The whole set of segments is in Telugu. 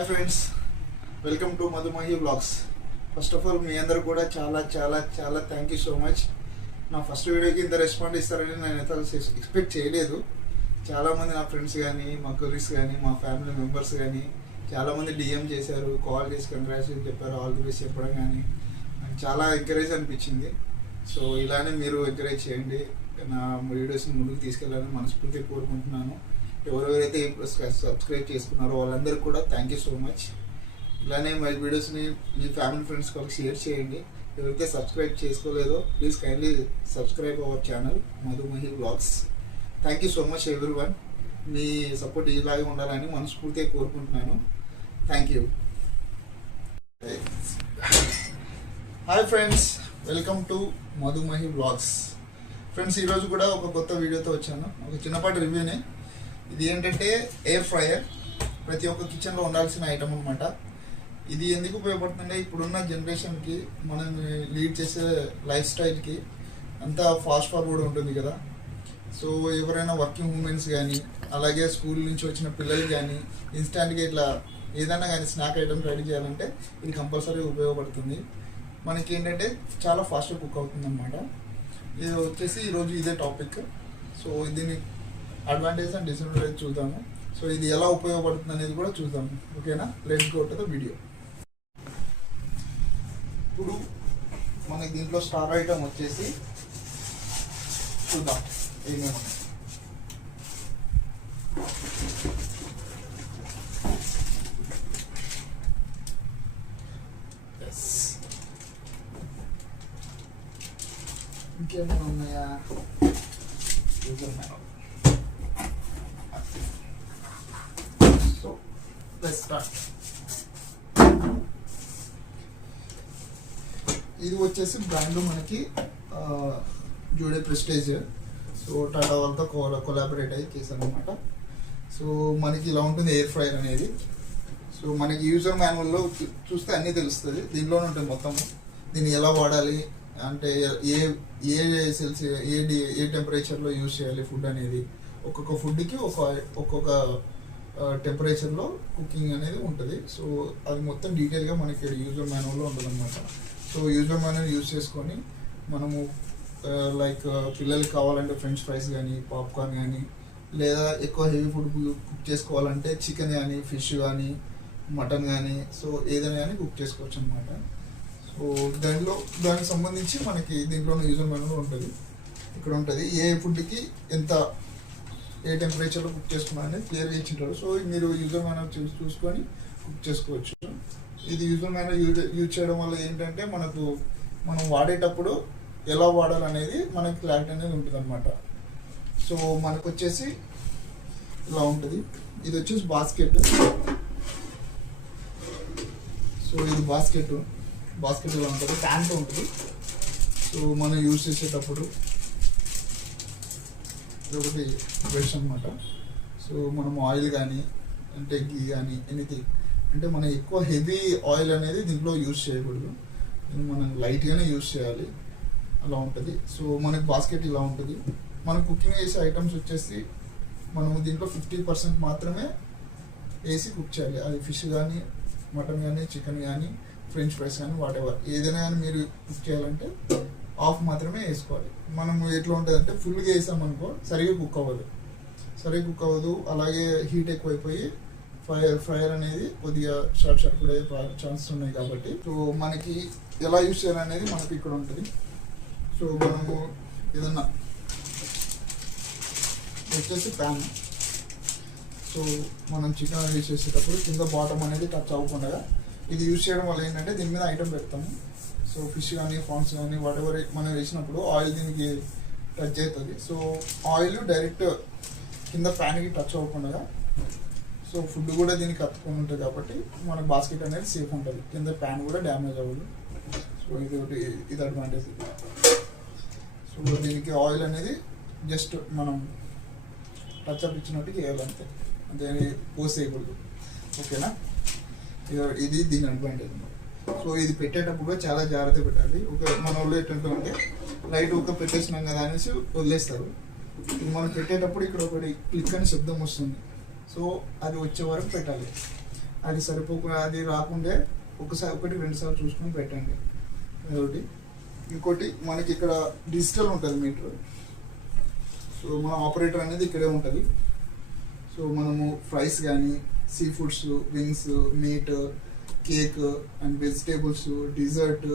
Hi friends, welcome to Madhumahi vlogs. First of all మీ అందరూ కూడా చాలా చాలా చాలా థ్యాంక్ యూ సో మచ్. నా ఫస్ట్ వీడియోకి ఇంత రెస్పాండ్ ఇస్తారని నేను అయితే ఎక్స్పెక్ట్ చేయలేదు. చాలామంది నా ఫ్రెండ్స్ కానీ, మా కొలీగ్స్ కానీ, మా ఫ్యామిలీ మెంబర్స్ కానీ చాలామంది డిఎం చేశారు, కాల్ చేసి కంగ్రాచులేషన్ చెప్పారు, ఆల్ ది బెస్ట్ చెప్పడం కానీ నాకు చాలా ఎంకరేజ్ అనిపించింది. సో ఇలానే మీరు ఎంకరేజ్ చేయండి, నా వీడియోస్ని ముందుకు తీసుకెళ్ళాలని మనస్ఫూర్తిగా కోరుకుంటున్నాను. ఎవరెవరైతే సబ్స్క్రైబ్ చేసుకున్నారో వాళ్ళందరూ కూడా థ్యాంక్ యూ సో మచ్. ఇలానే మా వీడియోస్ని మీ ఫ్యామిలీ ఫ్రెండ్స్ వాళ్ళకి షేర్ చేయండి. ఎవరైతే సబ్స్క్రైబ్ చేసుకోలేదో please kindly subscribe our channel Madhumahi vlogs. Thank you so much everyone. మీ సపోర్ట్ ఇలాగే ఉండాలని మనస్ఫూర్తిగా కోరుకుంటున్నాను. Thank you. Hi friends, welcome to Madhumahi vlogs. Friends, ఈరోజు కూడా ఒక కొత్త వీడియోతో వచ్చాను. ఒక చిన్నపాటి రివ్యూనే. ఇది ఏంటంటే ఎయిర్ ఫ్రైయర్. ప్రతి ఒక్క కిచెన్లో ఉండాల్సిన ఐటమ్ అనమాట. ఇది ఎందుకు ఉపయోగపడుతుందంటే ఇప్పుడున్న జనరేషన్కి, మనం లీడ్ చేసే లైఫ్ స్టైల్కి అంతా ఫాస్ట్ ఫార్వర్డ్ ఉంటుంది కదా. సో ఎవరైనా వర్కింగ్ ఉమెన్స్ కానీ, అలాగే స్కూల్ నుంచి వచ్చిన పిల్లలు కానీ ఇన్స్టాంట్గా ఇట్లా ఏదైనా కానీ స్నాక్ ఐటమ్ రెడీ చేయాలంటే ఇది కంపల్సరీ ఉపయోగపడుతుంది. మనకి ఏంటంటే చాలా ఫాస్ట్గా కుక్ అవుతుంది అనమాట. ఇది వచ్చేసి ఈరోజు ఇదే టాపిక్. సో దీన్ని అడ్వాంటేజ్ అండ్ డిసడ్వాంటేజ్ చూద్దాము. సో ఇది ఎలా ఉపయోగపడుతుంది అనేది కూడా చూద్దాము. ఓకేనా? Let's go to the video. ఇప్పుడు మనకి దీంట్లో స్టార్ ఐటమ్ వచ్చేసి చూద్దాం ఏమేమి. ఇంకేమైనా ఉన్నాయా? So let's start. ఇది వచ్చేసి బ్రాండ్ మనకి జోడే ప్రెస్టేజ్. సో టాటా వాళ్ళతో కొలాబరేట్ అయ్యి చేశాను అనమాట. సో మనకి ఇలా ఉంటుంది ఎయిర్ ఫ్రైయర్ అనేది. సో మనకి యూజర్ మాన్యువల్లో చూస్తే అన్నీ తెలుస్తుంది. దీంట్లోనే ఉంటుంది మొత్తం. దీన్ని ఎలా వాడాలి అంటే ఏ సెల్స్ ఏ టెంపరేచర్లో యూజ్ చేయాలి ఫుడ్ అనేది, ఒక్కొక్క ఫుడ్కి ఒక్కొక్క టెంపరేచర్లో కుకింగ్ అనేది ఉంటుంది. సో అది మొత్తం డీటెయిల్గా మనకి యూజర్ మాన్యువల్లో ఉంటుంది అనమాట. సో యూజర్ మాన్యువల్ యూజ్ చేసుకొని మనము లైక్ పిల్లలకి కావాలంటే ఫ్రెంచ్ ఫ్రైస్ కానీ, పాప్కార్న్ కానీ, లేదా ఎక్కువ హెవీ ఫుడ్ కుక్ చేసుకోవాలంటే చికెన్ కానీ, ఫిష్ కానీ, మటన్ కానీ, సో ఏదైనా కానీ కుక్ చేసుకోవచ్చు అనమాట. సో దానికి సంబంధించి మనకి దీంట్లోనే యూజర్ మాన్యువల్ ఉంటుంది. ఇక్కడ ఉంటుంది ఏ ఫుడ్కి ఎంత ఏ టెంపరేచర్లో కుక్ చేసుకున్నారని క్లియర్గా ఇచ్చింటారు. సో మీరు యూజర్ మాన్యువల్ చూసుకొని కుక్ చేసుకోవచ్చు. ఇది యూజర్ మాన్యువల్ యూజ్ చేయడం వల్ల ఏంటంటే మనం వాడేటప్పుడు ఎలా వాడాలనేది మనకి క్లారిటీ అనేది ఉంటుంది అనమాట. సో మనకు వచ్చేసి ఇలా ఉంటుంది. ఇది వచ్చేసి బాస్కెట్. సో ఇది బాస్కెట్ ఇలా ఉంటుంది, ప్యాన్తో ఉంటుంది. సో మనం యూజ్ చేసేటప్పుడు ఇది ఒకటి బ్రష్ అనమాట. సో మనం ఆయిల్ కానీ అంటే గీ కానీ ఎనీథింగ్ అంటే మనం ఎక్కువ హెవీ ఆయిల్ అనేది దీంట్లో యూజ్ చేయకూడదు. మనం లైట్గానే యూజ్ చేయాలి. అలా ఉంటుంది. సో మనకి బాస్కెట్ ఇలా ఉంటుంది. మనం కుకింగ్ చేసే ఐటమ్స్ వచ్చేసి మనము దీంట్లో 50% మాత్రమే వేసి కుక్ చేయాలి. అది ఫిష్ కానీ, మటన్ కానీ, చికెన్ కానీ, ఫ్రెంచ్ ఫ్రైస్ కానీ, వాటెవర్ ఏదైనా కానీ మీరు కుక్ చేయాలంటే ఆఫ్ మాత్రమే వేసుకోవాలి. మనము ఎట్లా ఉంటుంది అంటే ఫుల్గా వేసామనుకో సరిగా కుక్ అవ్వదు. అలాగే హీట్ ఎక్కువైపోయి ఫ్రైయర్ అనేది కొద్దిగా షార్ట్ కూడా అయ్యే ఛాన్సెస్ ఉన్నాయి. కాబట్టి సో మనకి ఎలా యూజ్ చేయాలనేది మనకి ఇక్కడ ఉంటుంది. సో మనము ఏదన్నా వచ్చేసి ప్యాన్. సో మనం చికెన్ యూజ్ చేసేటప్పుడు కింద బాటమ్ అనేది టచ్ అవ్వకుండా ఇది యూజ్ చేయడం వల్ల ఏంటంటే దీని మీద ఐటమ్ పెడతాము. సో ఫిష్ కానీ, ప్రాన్స్ కానీ, వాటెవర్ మనం వేసినప్పుడు ఆయిల్ దీనికి టచ్ అవుతుంది. సో ఆయిల్ డైరెక్ట్ కింద ప్యాన్కి టచ్ అవ్వకుండా, సో ఫుడ్ కూడా దీనికి అతుకొని ఉంటుంది కాబట్టి మన బాస్కెట్ అనేది సేఫ్ ఉంటుంది. కింద ప్యాన్ కూడా డ్యామేజ్ అవ్వదు. సో ఇది అడ్వాంటేజ్. సో దీనికి ఆయిల్ అనేది జస్ట్ మనం టచ్అప్ ఇచ్చినట్టు చేయాలంతే, అంతే పోసేయకూడదు. ఓకేనా? ఇది దీని అడ్వాంటేజ్. సో ఇది పెట్టేటప్పుడు చాలా జాగ్రత్త పెట్టాలి. మన వాళ్ళు ఏంటంటే లైట్ పెట్టేసినాం కదా అనేసి వదిలేస్తారు. ఇది మనం పెట్టేటప్పుడు ఇక్కడ ఒకటి క్లిక్ అని శబ్దం వస్తుంది. సో అది వచ్చే వరకు పెట్టాలి. అది సరిపోకుండా అది రాకుండే ఒకటి 2 సార్లు చూసుకొని పెట్టండి. అదొకటి. ఇంకోటి మనకి ఇక్కడ డిజిటల్ ఉంటుంది మీటర్. సో మన ఆపరేటర్ అనేది ఇక్కడే ఉంటుంది. సో మనము ఫ్రైస్ కానీ, sea foods, wings, meat, cake and vegetables, dessert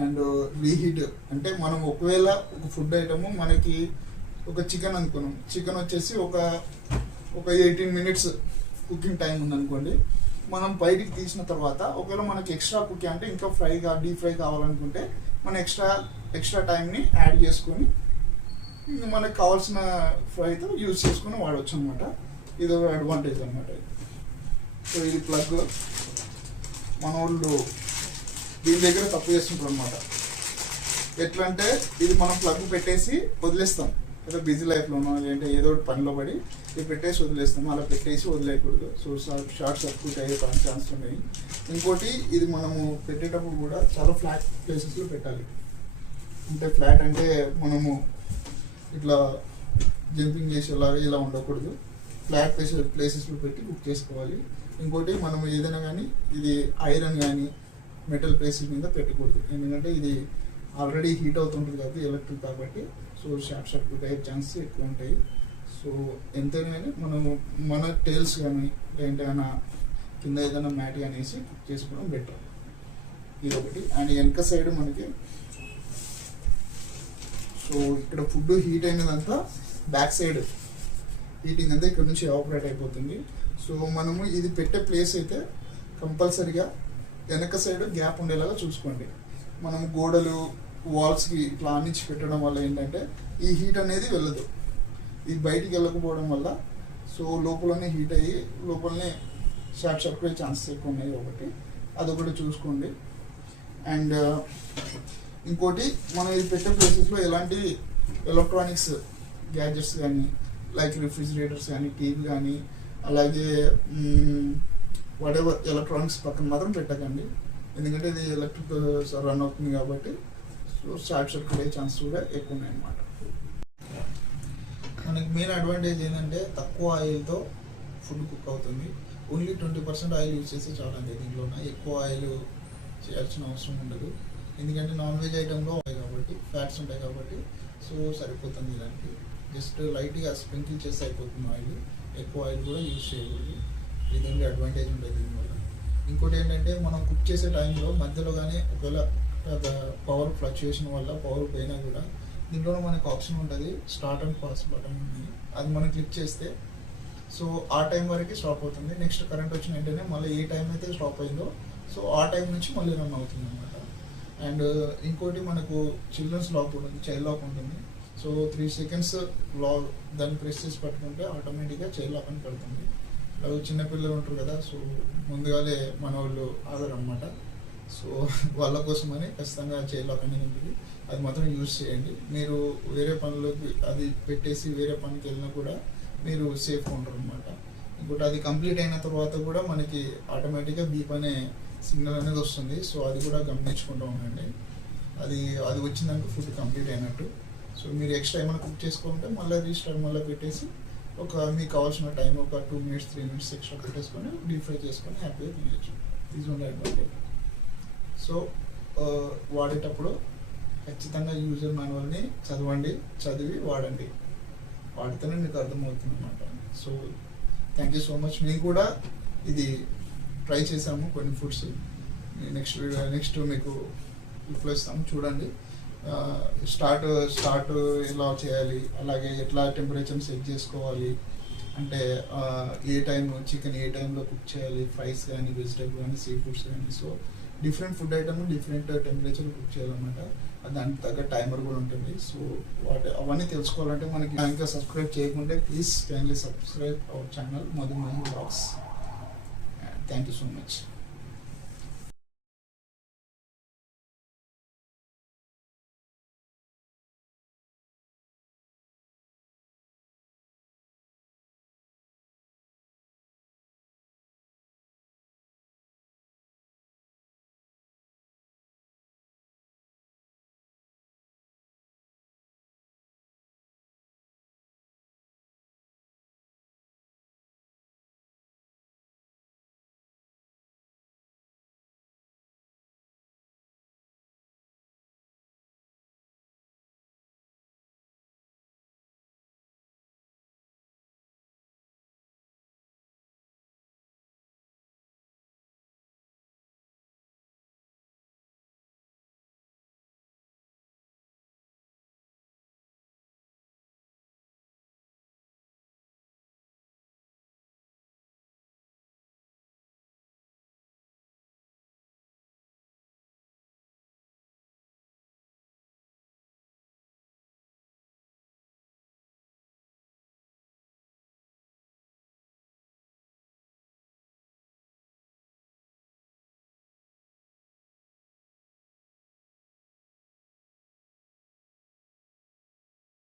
and reheat. అంటే మనం ఒకవేళ ఒక ఫుడ్ ఐటమ్ మనకి ఒక చికెన్ అనుకున్నాం, చికెన్ వచ్చేసి ఒక 18 minutes కుకింగ్ టైం ఉందనుకోండి. మనం బయటికి తీసిన తర్వాత ఒకవేళ మనకి ఎక్స్ట్రా కుకింగ్ అంటే ఇంకా డీప్ ఫ్రై కావాలనుకుంటే మనం ఎక్స్ట్రా టైంని యాడ్ చేసుకొని మనకు కావాల్సిన ఫ్రైతో యూజ్ చేసుకొని వాడవచ్చు అనమాట. ఇది ఒక అడ్వాంటేజ్ అనమాట. సో ఇది ప్లగ్. మన వాళ్ళు దీని దగ్గర తప్పు చేస్తుంటారు అనమాట. ఎట్లా అంటే ఇది మనం ప్లగ్ పెట్టేసి వదిలేస్తాం, ఏదో బిజీ లైఫ్లోనో లేదంటే ఏదో ఒకటి పనిలో పడి ఇది పెట్టేసి వదిలేస్తాం. అలా పెట్టేసి వదిలేయకూడదు. సో షార్ట్ సర్క్యూట్ అయ్యే ఛాన్స్ ఉన్నాయి. ఇంకోటి ఇది మనము పెట్టేటప్పుడు కూడా చాలా ఫ్లాట్ ప్లేసెస్లో పెట్టాలి. అంటే ఫ్లాట్ అంటే మనము ఇట్లా జంపింగ్ చేసేలాగా ఇలా ఉండకూడదు. ఫ్లాట్ ప్లేసెస్లో పెట్టి కుక్ చేసుకోవాలి. ఇంకోటి మనం ఏదైనా కానీ ఇది ఐరన్ కానీ మెటల్ ప్లేసెస్ మీద పెట్టకూడదు. ఎందుకంటే ఇది ఆల్రెడీ హీట్ అవుతుంటుంది కాబట్టి ఎలక్ట్రిక్ కాబట్టి. సో షార్ట్ సర్క్యూట్ అయ్యే ఛాన్సెస్ ఎక్కువ ఉంటాయి. సో ఎంతైనా కానీ మన టైల్స్ కానీ లేదంటే ఏమైనా కింద ఏదైనా మ్యాట్ కానీ వేసి కుక్ చేసుకోవడం బెటర్. ఇది ఒకటి. అండ్ వెనక సైడ్ మనకి సో ఇక్కడ ఫుడ్ హీట్ అయినదంతా బ్యాక్ సైడ్ హీటింగ్ అంతా ఇక్కడ నుంచి ఆపరేట్ అయిపోతుంది. సో మనము ఇది పెట్టే ప్లేస్ అయితే కంపల్సరీగా వెనక సైడ్ గ్యాప్ ఉండేలాగా చూసుకోండి. మనం గోడలు వాల్స్కి ఇట్లా ఆనించి పెట్టడం వల్ల ఏంటంటే ఈ హీట్ అనేది వెళ్ళదు. ఇది బయటికి వెళ్ళకపోవడం వల్ల సో లోపలనే హీట్ అయ్యి లోపలనే షార్ట్ సర్క్యూట్ ఛాన్సెస్ ఎక్కువ ఉన్నాయి. ఒకటి అదొకటి చూసుకోండి. అండ్ ఇంకోటి మనం ఇది పెట్టే ప్లేసెస్లో ఎలాంటి ఎలక్ట్రానిక్స్ గ్యాడ్జెట్స్ కానీ లైక్ రిఫ్రిజిరేటర్స్ కానీ టీవీ కానీ అలాగే వాటెవర్ ఎలక్ట్రానిక్స్ పక్కన మాత్రం పెట్టకండి. ఎందుకంటే ఇది ఎలక్ట్రిక్ రన్ అవుతుంది కాబట్టి సో షార్ట్ సర్క్యూట్ అయ్యే ఛాన్స్ కూడా ఎక్కువ ఉన్నాయి అన్నమాట. మనకి మెయిన్ అడ్వాంటేజ్ ఏంటంటే తక్కువ ఆయిల్తో ఫుడ్ కుక్ అవుతుంది. ఓన్లీ 20% ఆయిల్ యూజ్ చేస్తే చాలండి. దీంట్లో ఎక్కువ ఆయిల్ చేయాల్సిన అవసరం ఉండదు. ఎందుకంటే నాన్ వెజ్ ఐటెంలో ఉంటాయి కాబట్టి ఫ్యాట్స్ ఉంటాయి కాబట్టి సో సరిపోతుంది. దానికి జస్ట్ లైట్గా స్ప్రింకిల్ చేస్తే అయిపోతుంది ఆయిల్. ఎక్కువ ఆయిల్ కూడా యూజ్ చేయకూడదు. ఇదండి అడ్వాంటేజ్ ఉంటుంది దీనివల్ల. ఇంకోటి ఏంటంటే మనం కుక్ చేసే టైంలో మధ్యలో కానీ ఒకవేళ పవర్ ఫ్లక్చుయేషన్ వల్ల పవర్ పోయినా కూడా దీంట్లో మనకు ఆప్షన్ ఉంటుంది స్టార్ట్ అండ్ పాస్ బటన్ ఉంది. అది మనం క్లిక్ చేస్తే సో ఆ టైం వరకు స్టాప్ అవుతుంది. నెక్స్ట్ కరెంట్ వచ్చిన వెంటనే మళ్ళీ ఏ టైం అయితే స్టాప్ అయిందో సో ఆ టైం నుంచి మళ్ళీ రన్ అవుతుంది అనమాట. అండ్ ఇంకోటి మనకు చిల్డ్రన్స్ లాక్ ఉంటుంది, చైల్డ్ లాక్ ఉంటుంది. సో 3 seconds లాక్ దాన్ని ప్రెస్ చేసి పట్టుకుంటే ఆటోమేటిక్గా చైల్డ్ లాక్ అని పడుతుంది. చిన్నపిల్లలు ఉంటారు కదా సో ముందుగానే మన వాళ్ళు ఆగరు అనమాట. సో వాళ్ళ కోసమని ఖచ్చితంగా చైల్డ్ లాక్ అనేది ఉంటుంది. అది మాత్రం యూజ్ చేయండి. మీరు వేరే పనులకు అది పెట్టేసి వేరే పనికి వెళ్ళినా కూడా మీరు సేఫ్గా ఉంటారు అనమాట. ఇంకోటి అది కంప్లీట్ అయిన తర్వాత కూడా మనకి ఆటోమేటిక్గా బీప్ అనే సిగ్నల్ అనేది వస్తుంది. సో అది కూడా గమనించుకుంటూ ఉండండి. అది వచ్చిందంటే ఫుడ్ కంప్లీట్ అయినట్టు. సో మీరు ఎక్స్ట్రా ఏమైనా కుక్ చేసుకోవాలంటే మళ్ళీ రీస్టార్ట్ మళ్ళీ పెట్టేసి మీకు కావాల్సిన టైం ఒక 2 minutes 3 minutes ఎక్స్ట్రా పెట్టేసుకొని డీప్ ఫ్రై చేసుకొని హ్యాపీగా తినచ్చు. ఇది ఉండే అడ్వాంటేజ్. సో వాడేటప్పుడు ఖచ్చితంగా యూజర్ మాన్యువల్ని చదివి వాడండి. వాడితేనే మీకు అర్థమవుతుంది అన్నమాట. So thank you so much. మేము కూడా ఇది ట్రై చేసాము కొన్ని ఫుడ్స్. నెక్స్ట్ మీకు రిప్లై ఇస్తాము, చూడండి. స్టార్ట్ ఎలా చేయాలి, అలాగే ఎట్లా టెంపరేచర్ సెట్ చేసుకోవాలి, అంటే ఏ టైం చికెన్ ఏ టైంలో కుక్ చేయాలి, ఫ్రైస్ కానీ వెజిటేబుల్ కానీ సీ ఫుడ్స్ కానీ. So different food item different temperature cook చేయాలన్నమాట. దానికి తగ్గ టైమర్ కూడా ఉంటుంది. సో అవన్నీ తెలుసుకోవాలంటే మనకి ఇంకా సబ్స్క్రైబ్ చేయకుంటే please kindly subscribe our channel Madhu vlogs. Thank you so much.